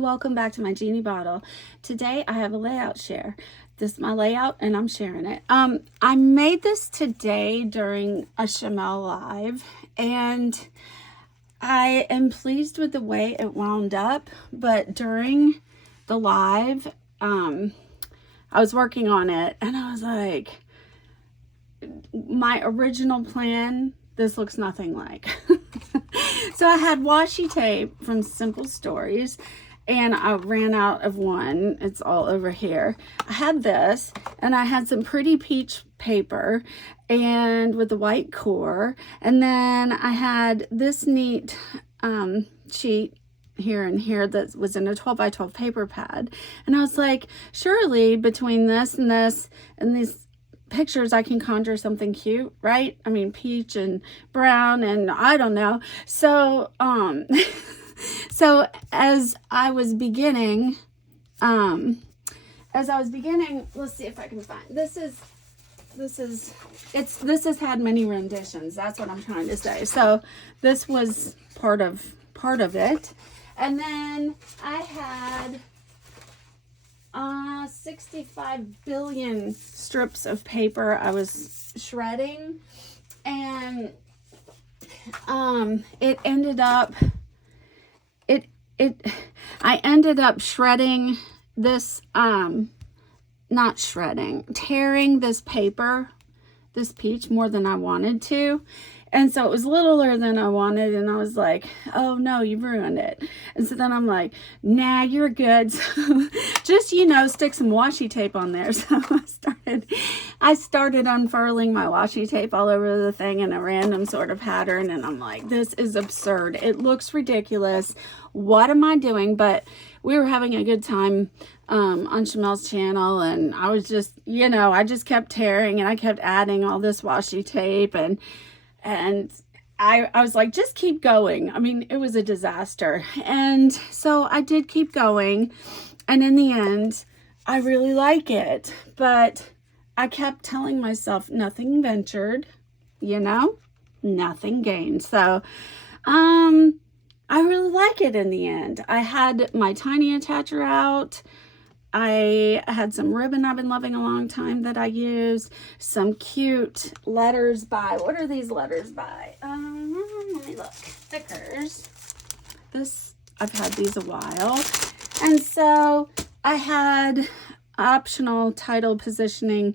Welcome back to my Genie Bottle. Today I have a layout share. This is my layout and I'm sharing it. I made this today during a Chamel live and I am pleased with the way it wound up, but during the live, I was working on it and I was like, my original plan, this looks nothing like. So I had washi tape from Simple Stories and I ran out of one. It's all over here. I had this and I had some pretty peach paper and with the white core, and then I had this neat sheet here and here that was in a 12 by 12 paper pad, and I was like, surely between this and this and these pictures I can conjure something cute, right? I mean, peach and brown and I don't know. So so as I was beginning, let's see if I can find, this has had many renditions. That's what I'm trying to say. So this was part of it. And then I had 65 billion strips of paper I was shredding, and I ended up shredding this, not shredding, tearing this paper, this peach, more than I wanted to. And so it was littler than I wanted, and I was like, oh no, you've ruined it. And so then I'm like, nah, you're good. So just, stick some washi tape on there. So I started unfurling my washi tape all over the thing in a random sort of pattern, and I'm like, this is absurd. It looks ridiculous. What am I doing? But we were having a good time on Chamel's channel, and I was just, I just kept tearing, and I kept adding all this washi tape, and I was like, just keep going. I mean, it was a disaster. And so I did keep going. And in the end, I really like it. But I kept telling myself, nothing ventured, nothing gained. So I really like it in the end. I had my tiny attacher out. I had some ribbon I've been loving a long time that I used. Some cute letters by, what are these letters by? Let me look. Stickers. I've had these a while. And so I had optional title positioning,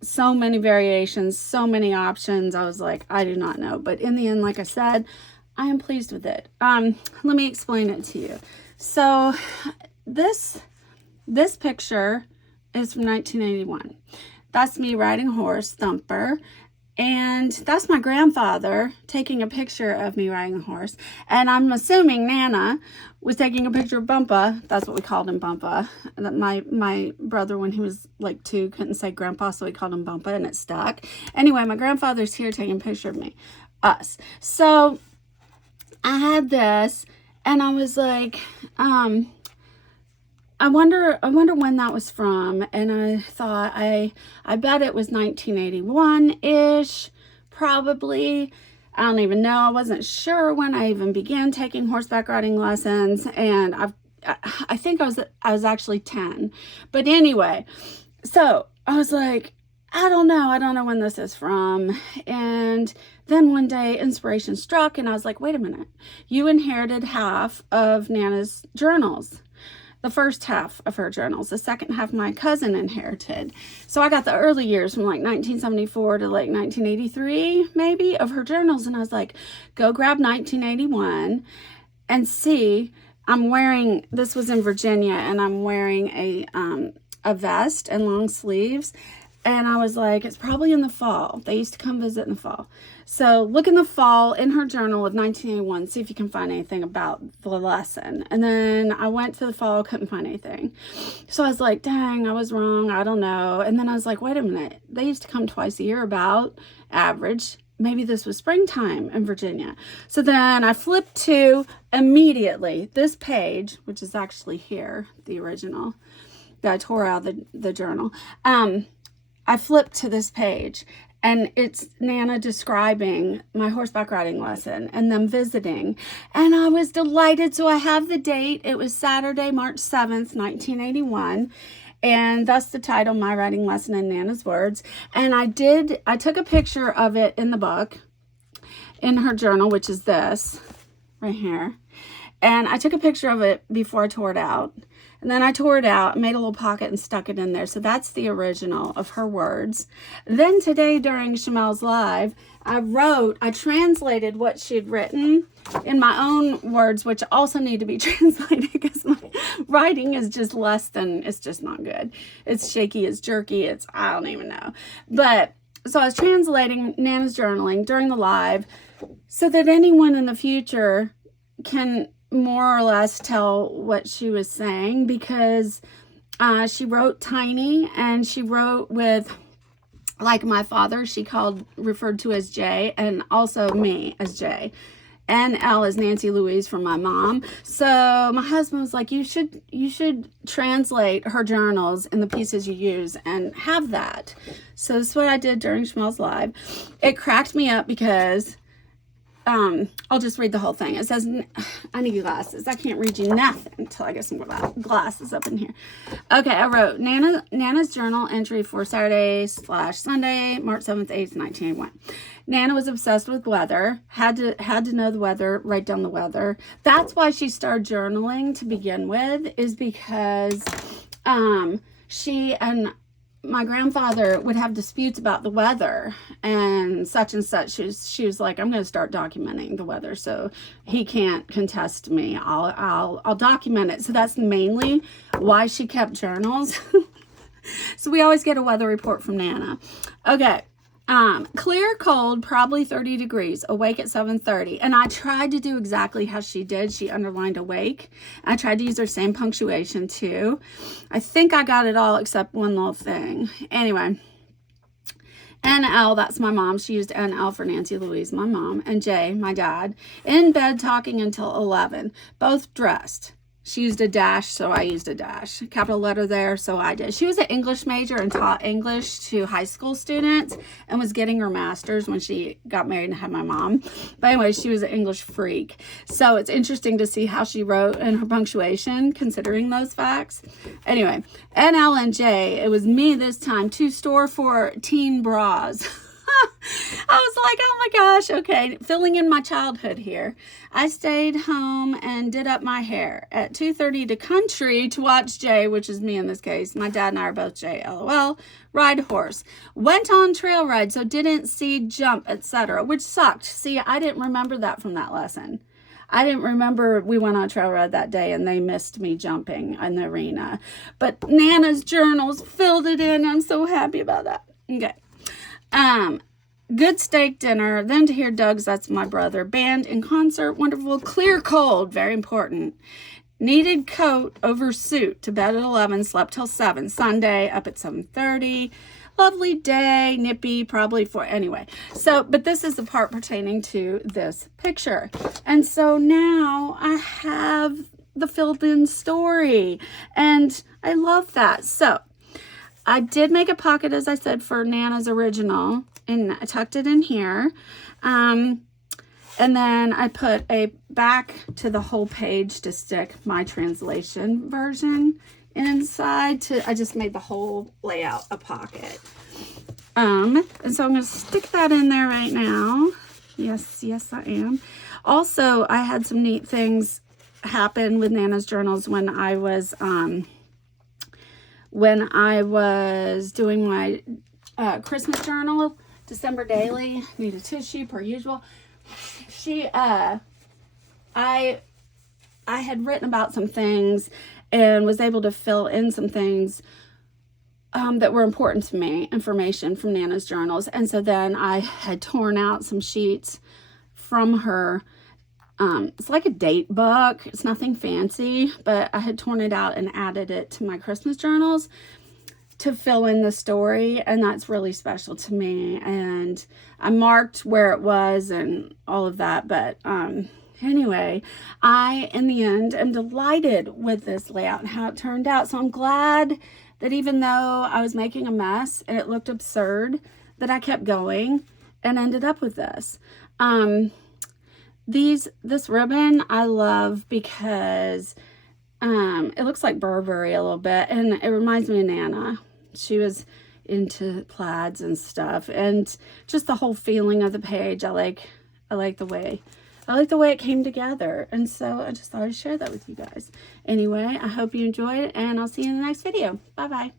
so many variations, so many options. I was like, I do not know. But in the end, like I said, I am pleased with it. Let me explain it to you. So this picture is from 1981. That's me riding a horse, Thumper. And that's my grandfather taking a picture of me riding a horse. And I'm assuming Nana was taking a picture of Bumpa. That's what we called him, Bumpa. My brother, when he was like 2, couldn't say grandpa, so we called him Bumpa, and it stuck. Anyway, my grandfather's here taking a picture of us. So I had this, and I was like, I wonder when that was from, and I thought I bet it was 1981-ish, probably. I don't even know. I wasn't sure when I even began taking horseback riding lessons, and I think I was actually 10. But anyway, so I was like, I don't know when this is from. And then one day inspiration struck, and I was like, wait a minute, you inherited half of Nana's journals. The first half of her journals. The second half my cousin inherited. So I got the early years from like 1974 to like 1983 maybe of her journals, and I was like, go grab 1981 and see. This was in Virginia, and I'm wearing a vest and long sleeves, and I was like, it's probably in the fall. They used to come visit in the fall. So look in the fall in her journal of 1981, see if you can find anything about the lesson. And then I went to the fall, couldn't find anything. So I was like, dang, I was wrong. I don't know. And then I was like, wait a minute. They used to come twice a year about average. Maybe this was springtime in Virginia. So then I flipped to immediately this page, which is actually here, the original that I tore out of the journal. I flipped to this page, And it's Nana describing my horseback riding lesson and them visiting. And I was delighted. So I have the date. It was Saturday, March 7th, 1981. And thus the title, My Riding Lesson in Nana's Words. And I took a picture of it in the book, in her journal, which is this right here. And I took a picture of it before I tore it out. And then I tore it out, made a little pocket and stuck it in there. So that's the original of her words. Then today during Shamel's Live, I translated what she'd written in my own words, which also need to be translated because my writing is just it's just not good. It's shaky, it's jerky, I don't even know. But so I was translating Nana's journaling during the live so that anyone in the future can more or less tell what she was saying, because she wrote tiny, and she wrote with, like, my father she referred to as J, and also me as J, and L as Nancy Louise for my mom. So my husband was like, you should translate her journals in the pieces you use and have that. So this is what I did during Shamel's Live. It cracked me up because I'll just read the whole thing. It says, I need glasses. I can't read you nothing until I get some glasses up in here. Okay, I wrote Nana's journal entry for Saturday/Sunday, March 7th, 8th, 1981. Nana was obsessed with weather, had to know the weather, write down the weather. That's why she started journaling to begin with, is because she and my grandfather would have disputes about the weather and such. She was like, I'm going to start documenting the weather so he can't contest me. I'll document it. So that's mainly why she kept journals. So we always get a weather report from Nana. Okay. Clear, cold, probably 30 degrees, awake at 7:30. And I tried to do exactly how she did. She underlined awake. I tried to use her same punctuation too. I think I got it all except one little thing. Anyway, NL, that's my mom. She used NL for Nancy Louise, my mom, and J, my dad. In bed talking until 11, both dressed. She used a dash, so I used a dash. Capital letter there, so I did. She was an English major and taught English to high school students and was getting her master's when she got married and had my mom. But anyway, she was an English freak. So it's interesting to see how she wrote and her punctuation, considering those facts. Anyway, NL and J, it was me this time, to store for teen bras. I was like, oh my gosh, okay, filling in my childhood here. I stayed home and did up my hair. At 2:30 to country to watch Jay, which is me in this case. My dad and I are both Jay, LOL. Ride horse. Went on trail ride, so didn't see jump, etc., which sucked. See, I didn't remember that from that lesson. I didn't remember we went on a trail ride that day and they missed me jumping in the arena. But Nana's journals filled it in. I'm so happy about that. Okay. Good steak dinner, then to hear Doug's, that's my brother, band in concert, wonderful, clear cold, very important. Needed coat over suit, to bed at 11, slept till 7, Sunday, up at 7:30, lovely day, nippy, probably anyway. So, but this is the part pertaining to this picture. And so now I have the filled in story, and I love that. So, I did make a pocket, as I said, for Nana's original, and I tucked it in here. And then I put a back to the whole page to stick my translation version inside. I just made the whole layout a pocket. And so I'm going to stick that in there right now. Yes, I am. Also, I had some neat things happen with Nana's journals when I was doing my Christmas journal, December daily. Need a tissue per usual. I had written about some things and was able to fill in some things that were important to me, information from Nana's journals. And so then I had torn out some sheets from her. It's like a date book. It's nothing fancy, but I had torn it out and added it to my Christmas journals to fill in the story, and that's really special to me. And I marked where it was and all of that, but anyway, I, in the end, am delighted with this layout and how it turned out. So I'm glad that even though I was making a mess and it looked absurd, that I kept going and ended up with this. This ribbon I love because it looks like Burberry a little bit, and it reminds me of Nana. She was into plaids and stuff, and just the whole feeling of the page. I like the way it came together, and so I just thought I'd share that with you guys. Anyway, I hope you enjoyed it, and I'll see you in the next video. Bye bye.